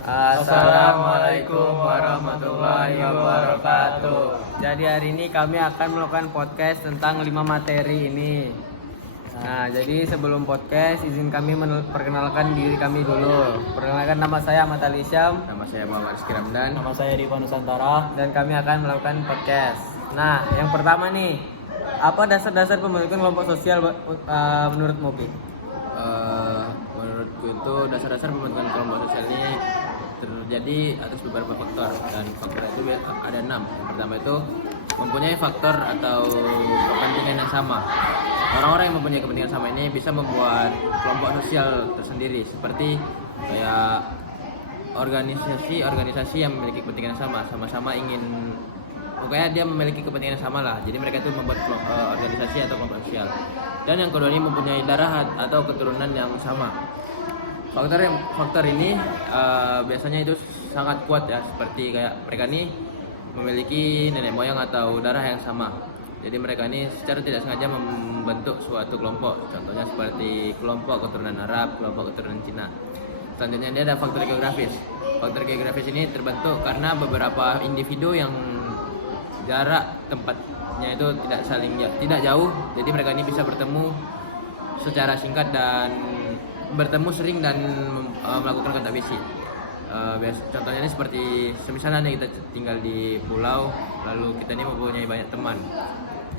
Assalamualaikum warahmatullahi wabarakatuh. Jadi hari ini kami akan melakukan podcast tentang 5 materi ini. Nah, jadi sebelum podcast izin kami perkenalkan diri kami dulu. Perkenalkan, nama saya Ahmad Ali Syam. Nama saya Muhammad Rizky Ramdan. Nama saya Diva Nusantara. Dan kami akan melakukan podcast. Nah, yang pertama nih, apa dasar-dasar pembentukan kelompok sosial menurut Mobi? Menurutku itu dasar-dasar pembentukan kelompok sosial ini terjadi atas beberapa faktor, dan faktor itu ada 6. Yang pertama itu mempunyai faktor atau kepentingan yang sama. Orang-orang yang mempunyai kepentingan sama ini bisa membuat kelompok sosial tersendiri, seperti kayak organisasi yang memiliki kepentingan sama-sama ingin, pokoknya dia memiliki kepentingan yang sama lah. Jadi mereka itu membuat organisasi atau kelompok sosial. Dan yang kedua ini mempunyai darah atau keturunan yang sama. Faktor ini biasanya itu sangat kuat ya, seperti kayak mereka ini memiliki nenek moyang atau darah yang sama. Jadi mereka ini secara tidak sengaja membentuk suatu kelompok. Contohnya seperti kelompok keturunan Arab, kelompok keturunan Cina. Selanjutnya dia ada faktor geografis. Faktor geografis ini terbentuk karena beberapa individu yang jarak tempatnya itu tidak jauh. Jadi mereka ini bisa bertemu secara singkat dan bertemu sering dan melakukan kontak fisik. Contohnya ini seperti misalnya kita tinggal di pulau, lalu kita ini mempunyai banyak teman.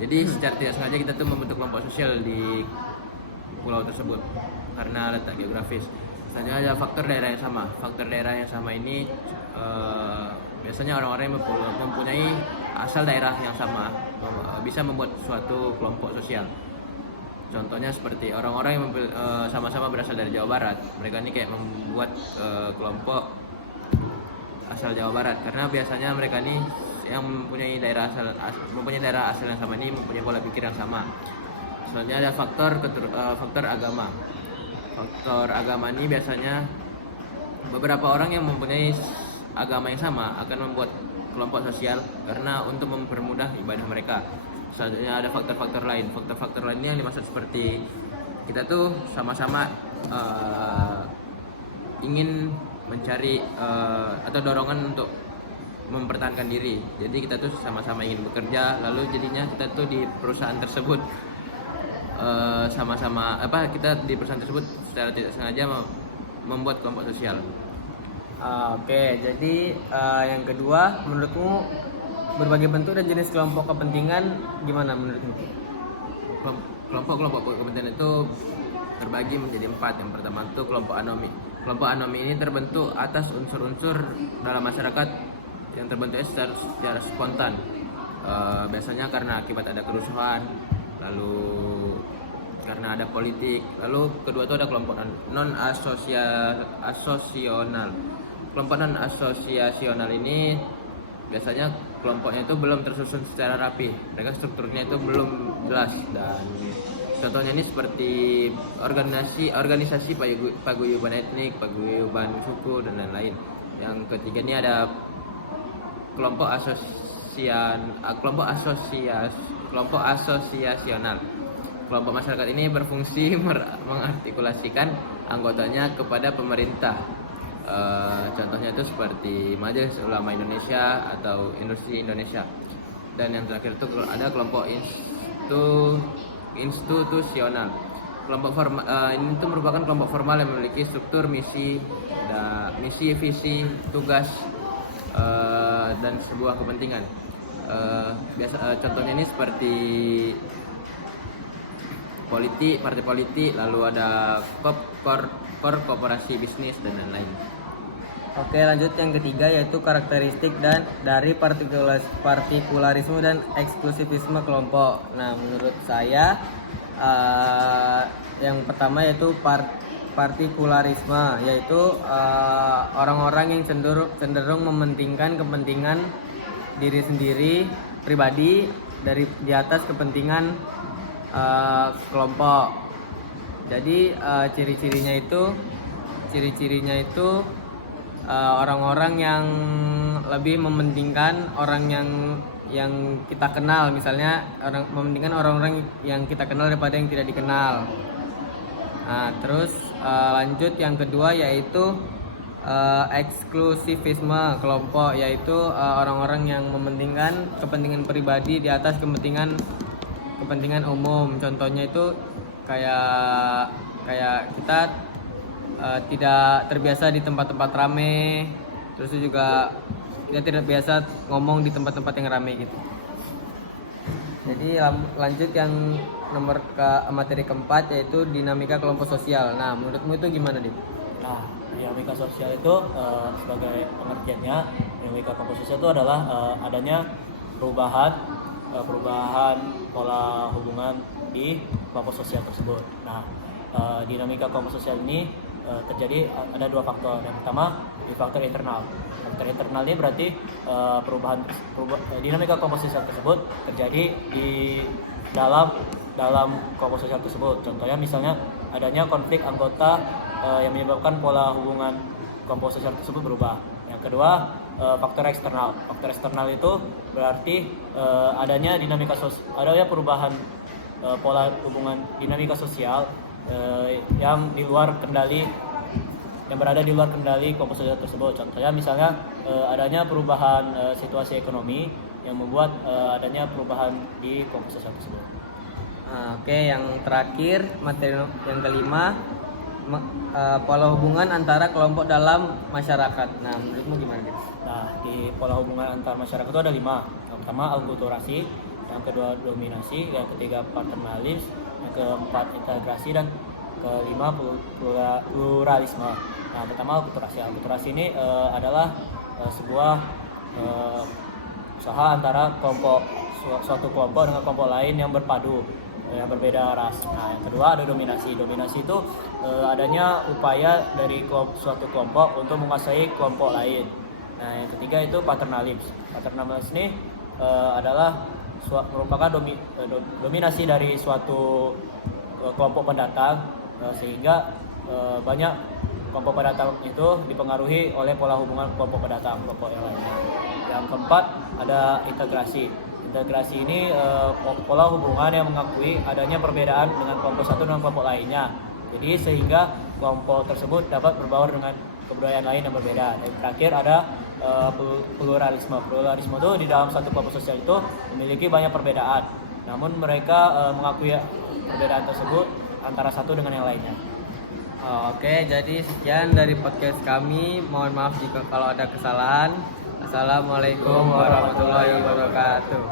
Jadi secara tidak sengaja kita tuh membentuk kelompok sosial di pulau tersebut karena letak geografis. Selanjutnya ada faktor daerah yang sama. Faktor daerah yang sama ini biasanya orang-orang yang mempunyai asal daerah yang sama bisa membuat suatu kelompok sosial. Contohnya seperti orang-orang yang sama-sama berasal dari Jawa Barat. Mereka ini kayak membuat kelompok asal Jawa Barat karena biasanya mereka ini yang mempunyai daerah asal yang sama ini mempunyai pola pikir yang sama. Selanjutnya ada faktor agama. Faktor agama ini biasanya beberapa orang yang mempunyai agama yang sama akan membuat kelompok sosial karena untuk mempermudah ibadah mereka. Selanjutnya ada faktor-faktor lain. Faktor-faktor lainnya yang dimaksud seperti kita tuh sama-sama ingin mencari atau dorongan untuk mempertahankan diri. Jadi kita tuh sama-sama ingin bekerja, lalu jadinya kita tuh di perusahaan tersebut kita di perusahaan tersebut secara tidak sengaja membuat kelompok sosial. Oke, jadi yang kedua, menurutmu berbagai bentuk dan jenis kelompok kepentingan gimana menurutmu? Kelompok kepentingan itu terbagi menjadi 4. Yang pertama itu kelompok anomi. Kelompok anomi ini terbentuk atas unsur-unsur dalam masyarakat yang terbentuknya secara spontan. Biasanya karena akibat ada kerusuhan, lalu karena ada politik. Lalu kedua itu ada kelompok non asosional. Kelompok non asosiasional ini biasanya kelompoknya itu belum tersusun secara rapi. Mereka strukturnya itu belum jelas, dan contohnya ini seperti organisasi paguyuban etnik, paguyuban suku dan lain-lain. Yang ketiga ini ada kelompok asosiasional. Kelompok masyarakat ini berfungsi mengartikulasikan anggotanya kepada pemerintah. Contohnya itu seperti Majelis Ulama Indonesia atau Industri Indonesia. Dan yang terakhir itu ada kelompok institusional. Ini itu merupakan kelompok formal yang memiliki struktur, misi, visi, tugas, dan sebuah kepentingan. Contohnya ini seperti partai politik, lalu ada korporasi bisnis dan lain-lain. Oke, lanjut yang ketiga yaitu karakteristik dari partikularisme dan eksklusivisme kelompok. Nah, menurut saya yang pertama yaitu partikularisme, yaitu orang-orang yang cenderung mementingkan kepentingan diri sendiri pribadi di atas kepentingan kelompok. Jadi ciri-cirinya itu orang-orang yang lebih mementingkan orang yang kita kenal, misalnya mementingkan orang-orang yang kita kenal daripada yang tidak dikenal. Nah, terus lanjut yang kedua yaitu eksklusivisme kelompok, yaitu orang-orang yang mementingkan kepentingan pribadi di atas kepentingan umum. Contohnya itu kayak kita tidak terbiasa di tempat-tempat rame, terus juga kita tidak biasa ngomong di tempat-tempat yang rame gitu. Jadi lanjut yang materi keempat, yaitu dinamika kelompok sosial. Nah, menurutmu itu gimana, Dim? Nah, dinamika sosial itu sebagai pengertiannya, dinamika kelompok sosial itu adalah adanya perubahan pola hubungan di kelompok sosial tersebut. Nah, dinamika kelompok sosial ini terjadi ada dua faktor. Yang pertama di faktor internal. Faktor internal ini berarti dinamika kelompok sosial tersebut terjadi di dalam kelompok sosial tersebut. Contohnya misalnya adanya konflik anggota yang menyebabkan pola hubungan kelompok sosial tersebut berubah. Yang kedua, faktor eksternal. Faktor eksternal itu berarti adanya perubahan pola hubungan dinamika sosial yang berada di luar kendali kelompok sosial tersebut. Contohnya misalnya adanya perubahan situasi ekonomi yang membuat adanya perubahan di kelompok sosial tersebut. Oke, yang terakhir materi yang kelima, pola hubungan antara kelompok dalam masyarakat. Nah, menurutmu gimana, guys? Nah, di pola hubungan antar masyarakat itu ada 5. Yang pertama alkulturasi, yang kedua dominasi, yang ketiga paternalisme, yang keempat integrasi, dan kelima pluralisme. Nah, pertama alkulturasi. Alkulturasi ini adalah sebuah usaha antara suatu kelompok dengan kelompok lain yang berpadu, yang berbeda ras. Nah, yang kedua ada dominasi. Dominasi itu adanya upaya dari suatu kelompok untuk menguasai kelompok lain. Nah, yang ketiga itu paternalisme. Paternalisme ini adalah merupakan dominasi dari suatu kelompok pendatang, sehingga banyak kelompok pendatang itu dipengaruhi oleh pola hubungan kelompok pendatang kelompok yang lainnya. Yang keempat ada integrasi. Integrasi ini pola hubungan yang mengakui adanya perbedaan dengan kelompok satu dengan kelompok lainnya. Jadi sehingga kelompok tersebut dapat berbaur dengan kebudayaan lain yang berbeda. Dan terakhir ada pluralisme. Pluralisme itu di dalam satu kelompok sosial itu memiliki banyak perbedaan. Namun mereka mengakui perbedaan tersebut antara satu dengan yang lainnya. Oke, jadi sekian dari podcast kami. Mohon maaf jika kalau ada kesalahan. Assalamualaikum warahmatullahi wabarakatuh.